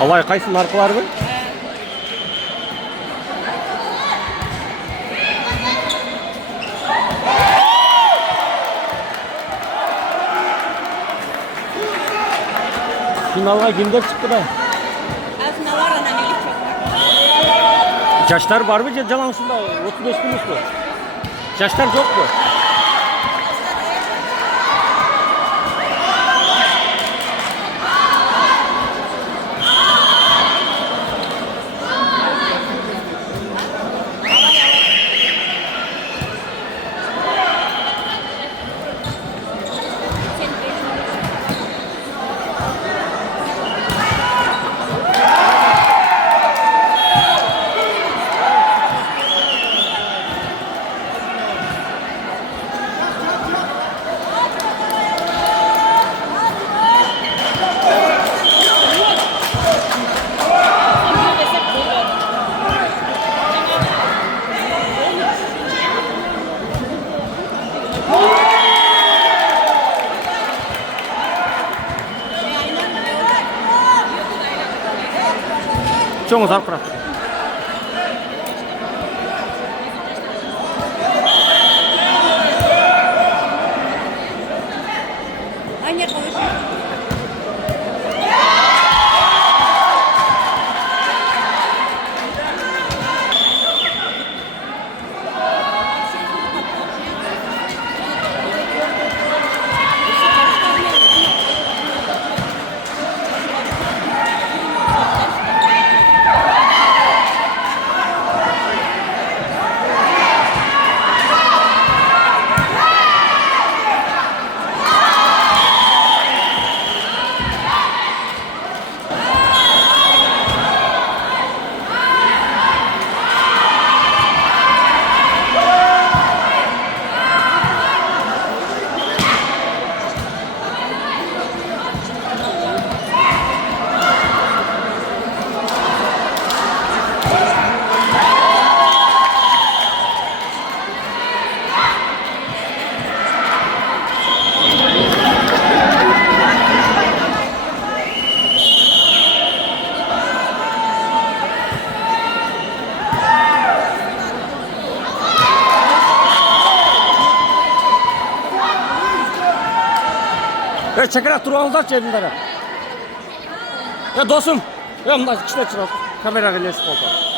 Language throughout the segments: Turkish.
Алай қайсы нарқылар ғой? Finalga kimler çıktı da? Finallar annelik çok. Yaşlar var mı Calansında? 35 gün üstü. Yaşlar yok mu? Çoğun zarf bırak. Anne konuş. Çekerek durağınızda cebimlere. Ya dostum. Ya bunlar işte çırak. Kamera gelesi fotoğraf.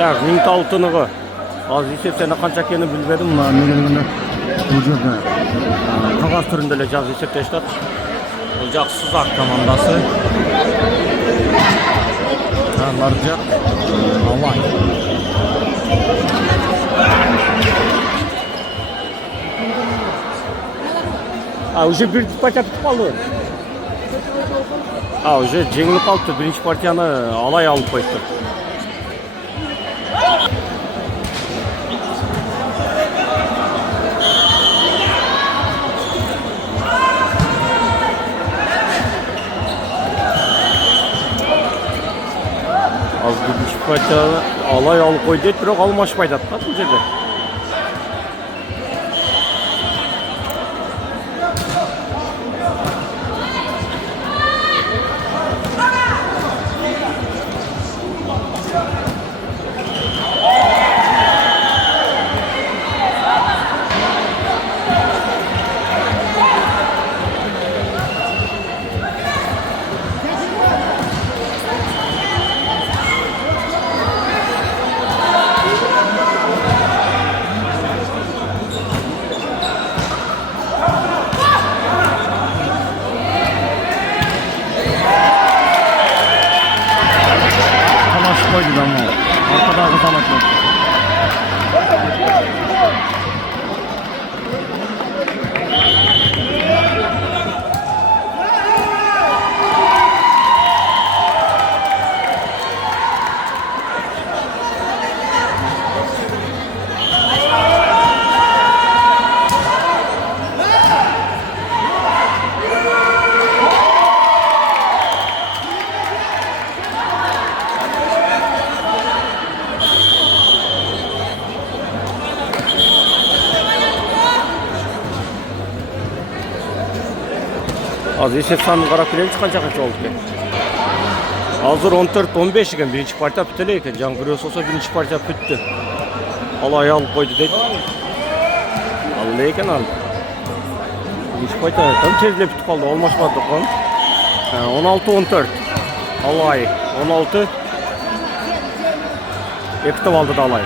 Так, минут алтыныгы. Азыр есептен канча экенин билбедим. Мына мегелегенде бул жерде кагаз түрүндө эле жазып эсептешти. Бул жак Сузак командасы. Ар жак Алай. Уже биринчи партия бүтүп калды. Уже жеңилип калыптыр. Биринчи партияны Алай алып койду. Az birinci partiyаны Алай алып койду дейт, бирок алмашпай жатат бул жерде. Koydu da ama arkada kızamak yok. Az есеп санын карап билебиз канча болду экен. Азыр 14-15 экен, биринчи партия бүтө эле экен. Жаңгырөөс болсо биринчи партия бүттү. Алай алып койду дейт. Ал эле экен ал. Биринчи партия там тез эле бүтүп калды, алмашпады кон. 16-14. Алай 16. Экти алды да Алай.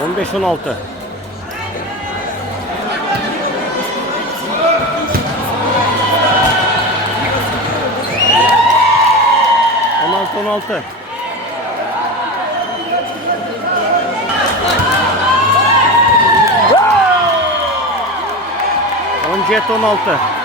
On 15-16. On 16. 17-16.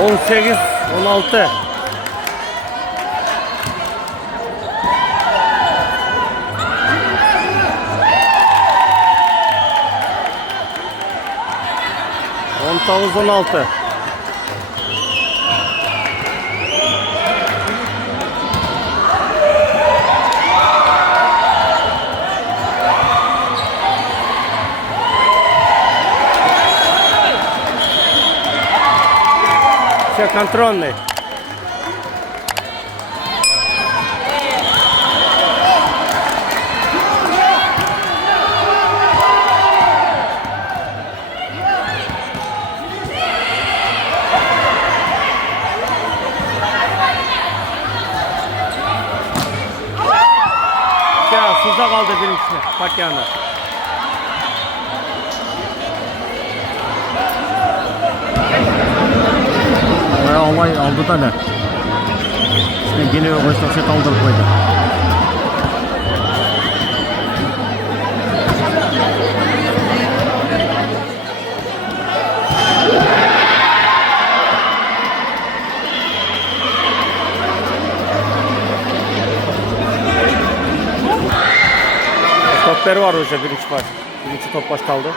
On 18-16. On 9-16. Все контрольный. Suza kaldı birincisine. Bak yanına. Bayağı olay aldı da ne? İşte yine o başta kaldırıp koydu. Topları var hoca birinci baş. Birinci top baş kaldı.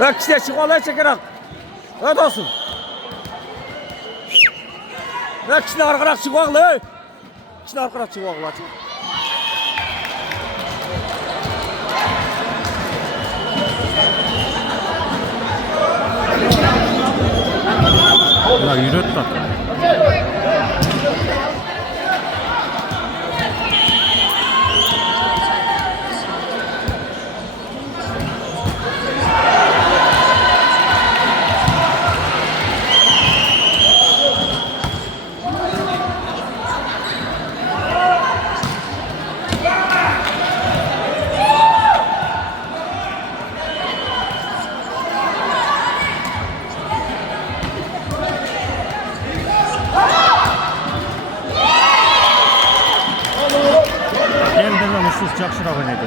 Bak işte çık olaya çekerek. Evet olsun. Bak işte arkarak çık oğlu. İşte arkarak çık oğlu. Ya yürüt bak. Geldim sus жақсырақ ойнайды.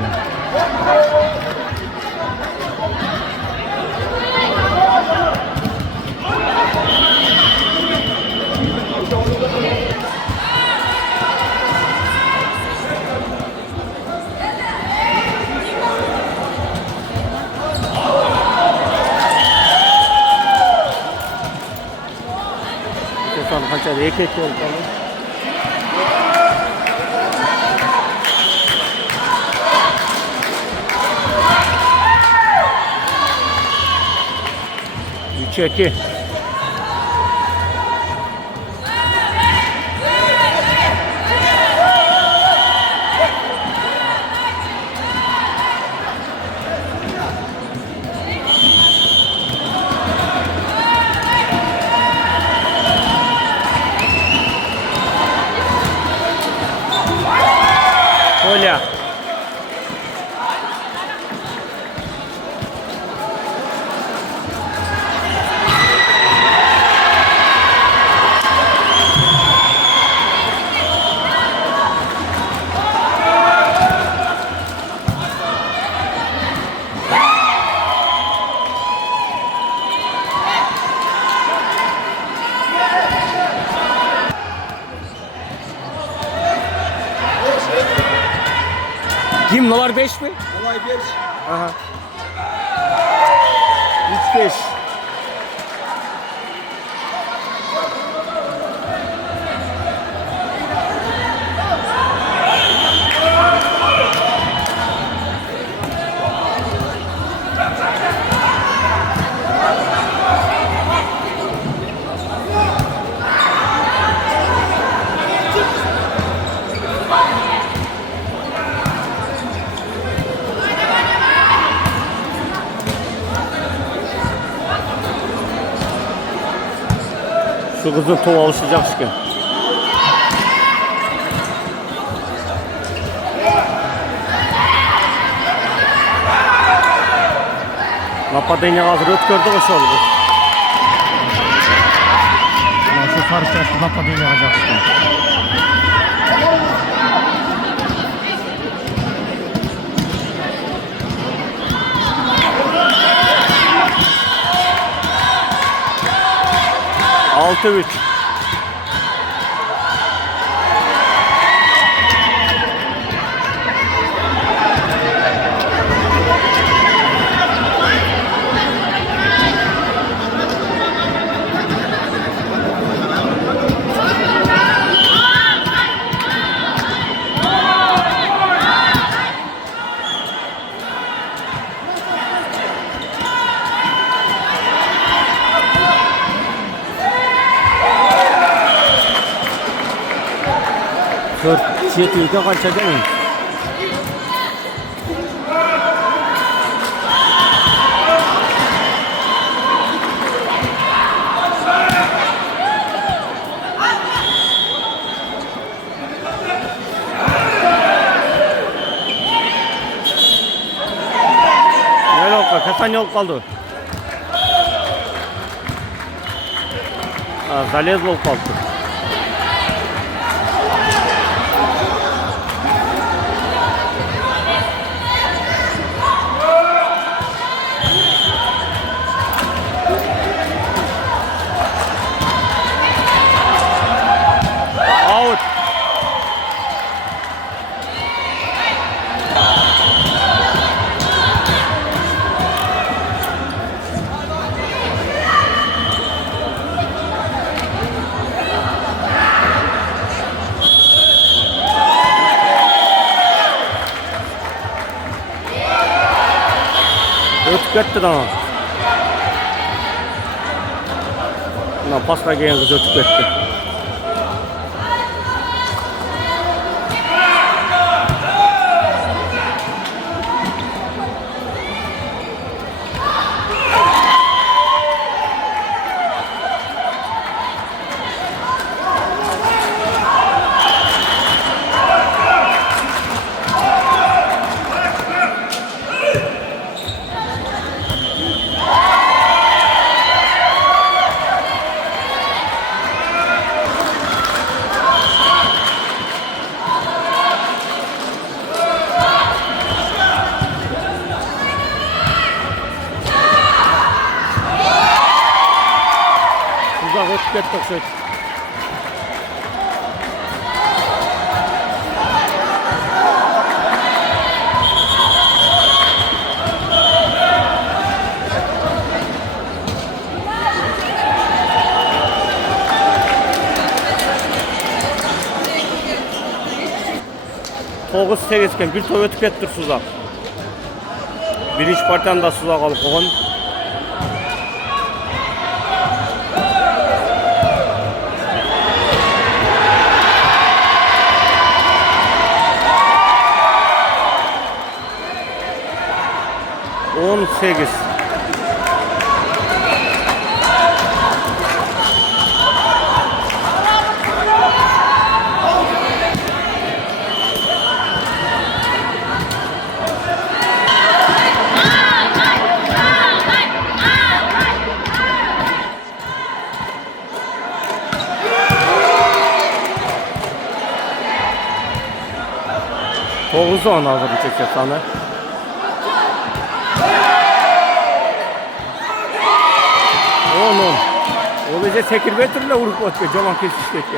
Sen kaça eket oldu. Çeki. Olha. Kim? Dolar 5 mi? Olay 5. Aha. 3-5. Şu kızın tova alışacak işte. Нападение hazır ötkürdü o şey oldu. Şu fark yaşlı нападение yapacak işte. Altı 3. İş yetiyorken kaçacak mıyım? Nereye oldu? Kaçan yol kaldı? Залез болып қалыпты. Аут. Ötüp ketdi da. Mına pasqa kelgan qiz ötüp ketdi. Uzaq ötüp ketdi oxşaydı. Toğuz 8 ekan, bir to'y ötüp ketdi Suzaq. Birinchi partiyani da Suzaq olib qo'ygan. On 8. To'g'riz on hozir chekka soni. O bize sekirbe türlü vurup atıyor. Caman kesişteki.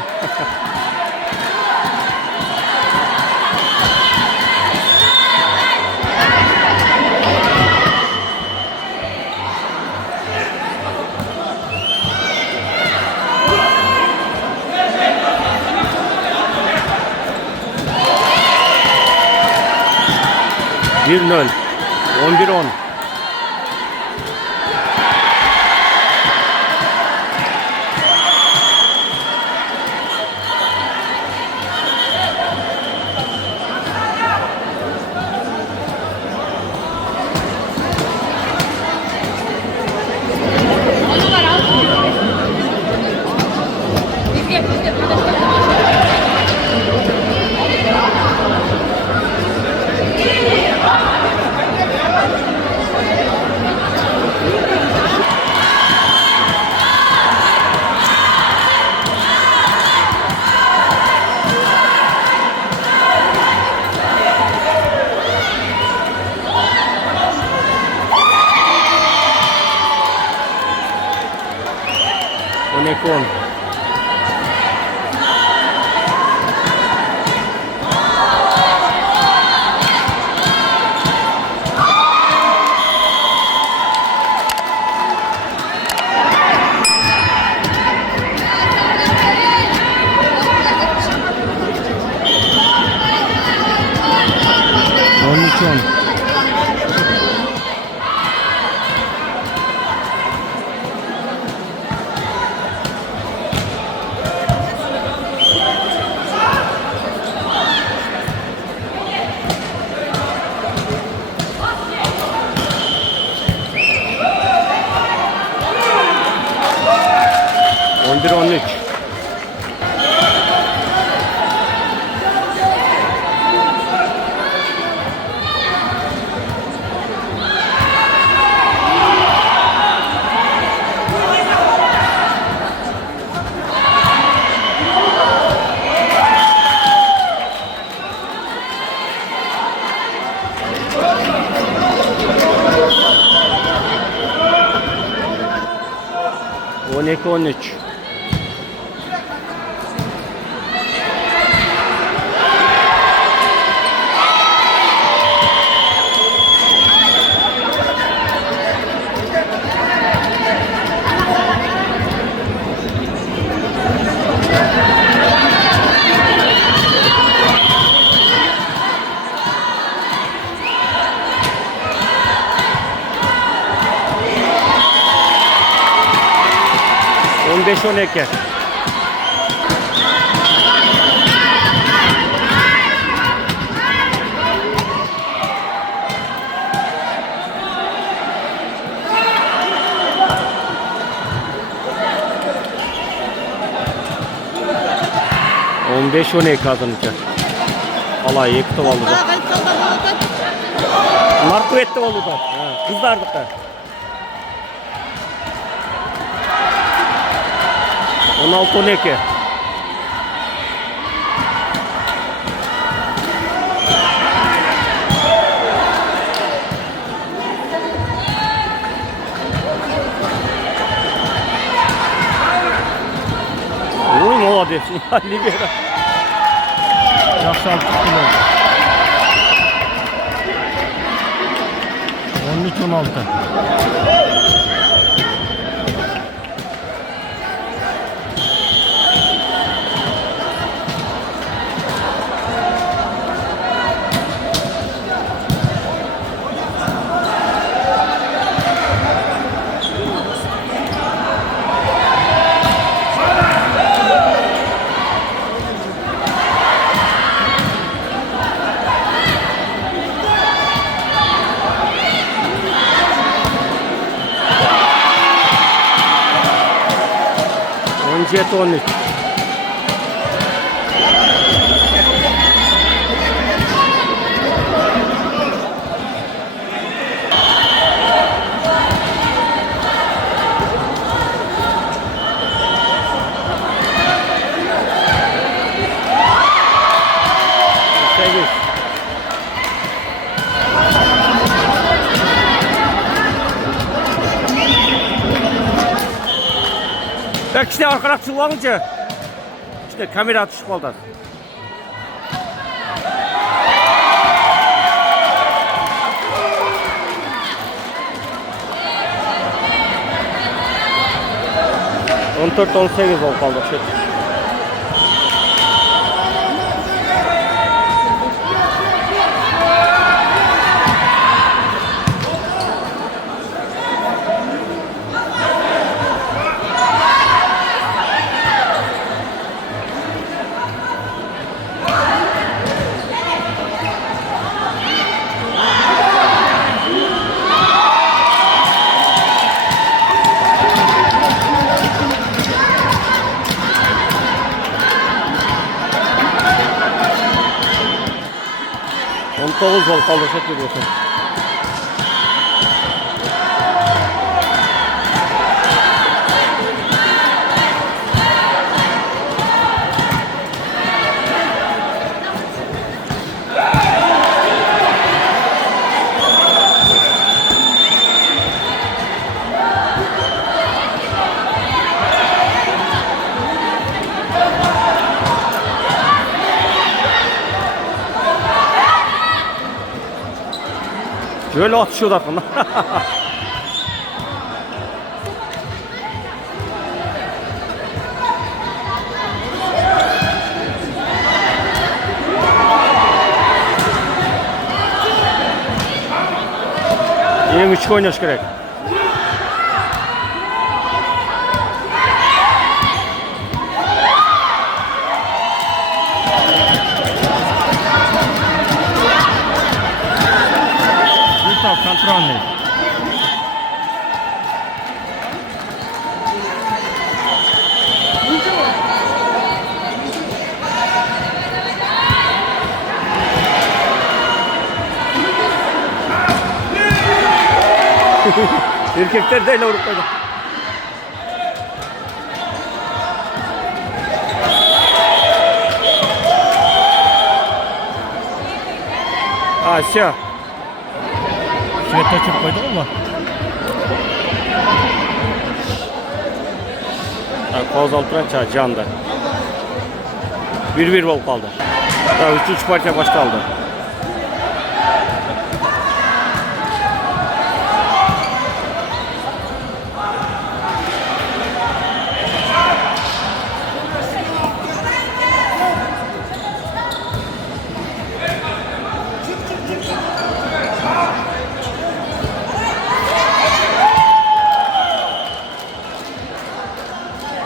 Bir 0. 11-10. Onekon. Onekon. 11-13. On iki, 13. On beş, 12. On beş, 12 kazanacak. Allah yıktı vallahi. Bunlar kuvvetli oldu da. Kızlardık da. 16, 12. Uy, молодец. Libera. Yaxşı alıb tutdular. 13-16. Jet 13. Bak işte arkadaş çıkılınca işte kamera atış kaldı. On dört, 18 oldu kaldı. Tavuz ol kaldırsak görüyorsun. Böyle atışıyorlar bunlar. Yine 3 oynaş gerek. Контрольный. Erkekler de öyle vurup koydu. Aşağı. Şöyle açıp koyduk mu? Kozaltıran çağ canda. 1-1 bol kaldı. Daha 3 parça baştaldı.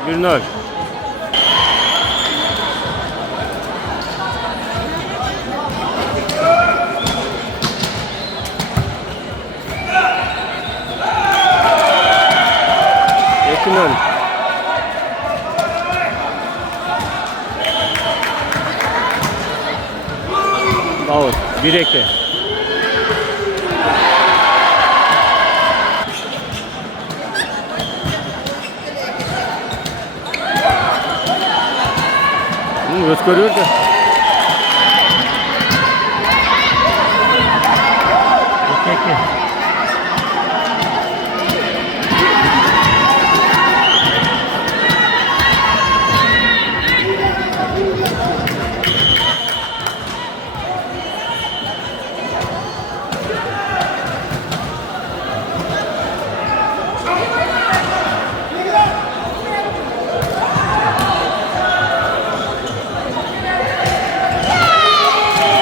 Bir nol. İki nol. Davut. 1-2. Göz görüyor da. Peki.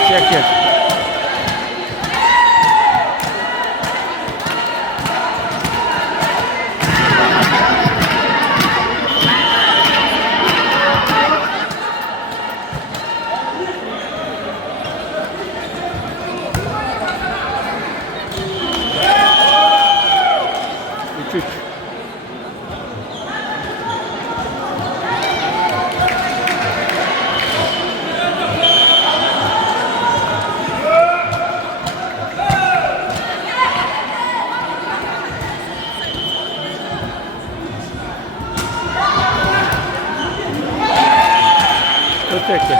Çekil. Üç. Öteki.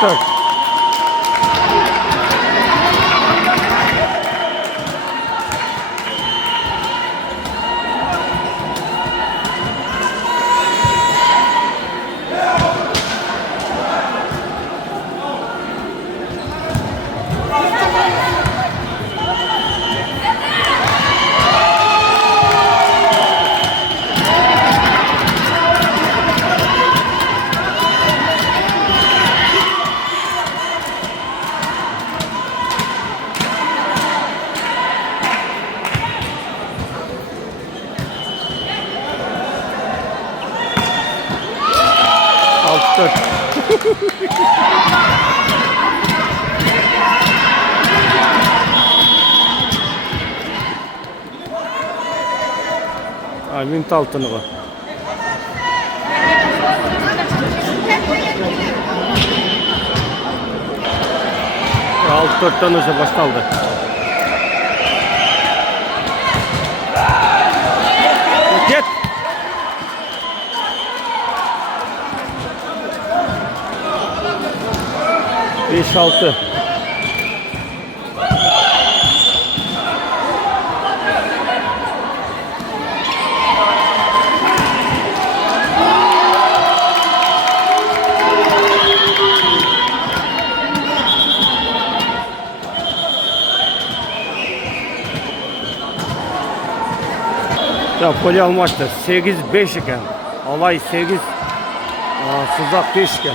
Dört. Altı. Ay, mint altını var. Alt 4'ten önce başlandı. Git. Beş altı. Ya poli almıştı. 8-5 iken. Alay 8. Sızak 5 iken.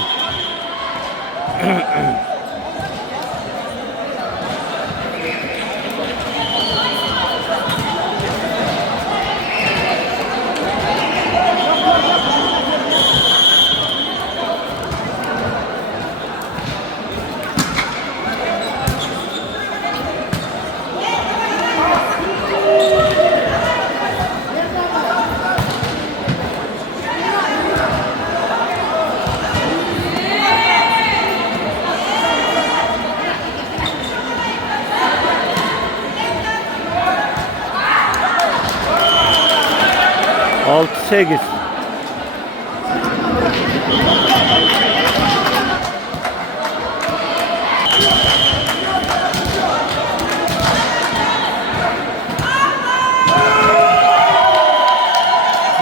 Altı 8.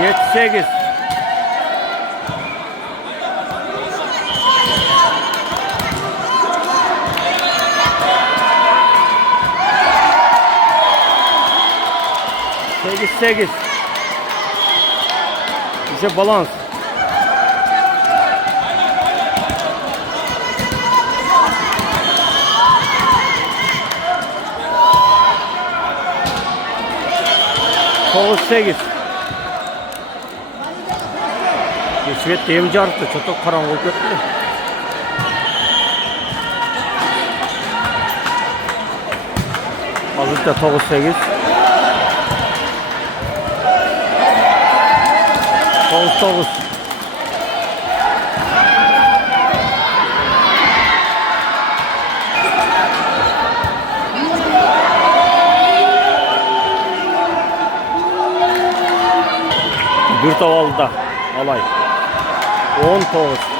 Yedi 8. Sekiz 8. İşte balans. Sol 8. Svet demci arttı. Çok karanlık etti. Hazırda 9-8. 9-9. Bir tavalda alay. 10-9.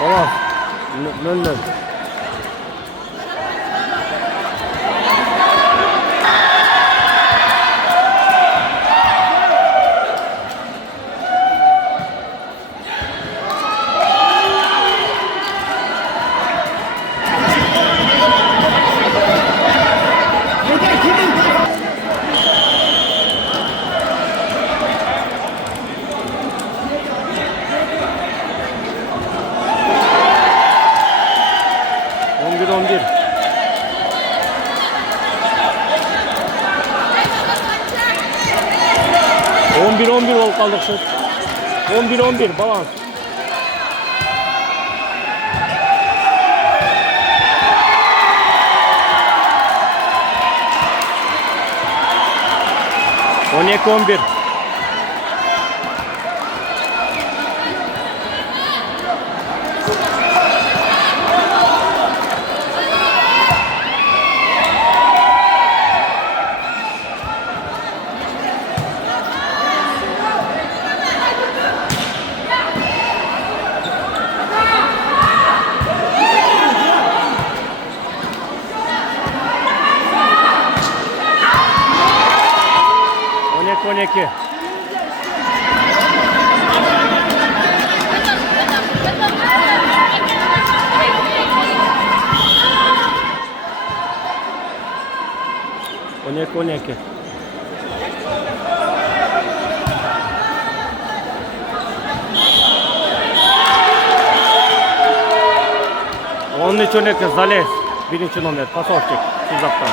Tamam. Nön. On bir ol kaldık şu. 11 balans. On iki 11. On iki. On iki. On üç 12 Zales. Birinci numara. Pasovçik. Uzaktan.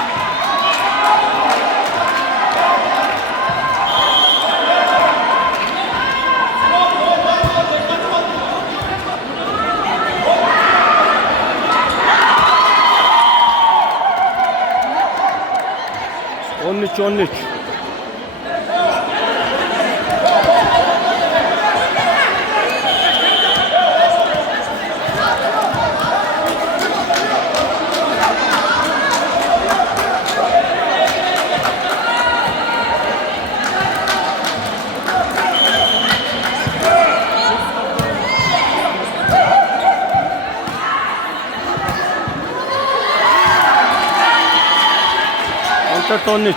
On üç. On 13.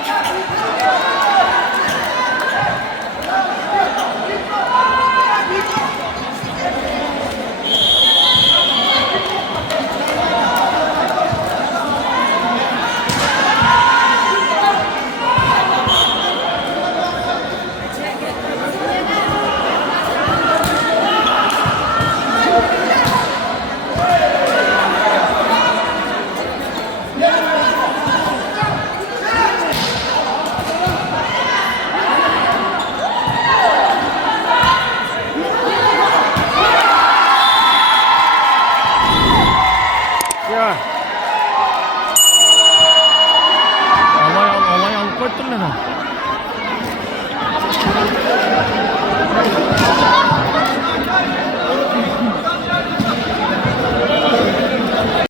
Ана.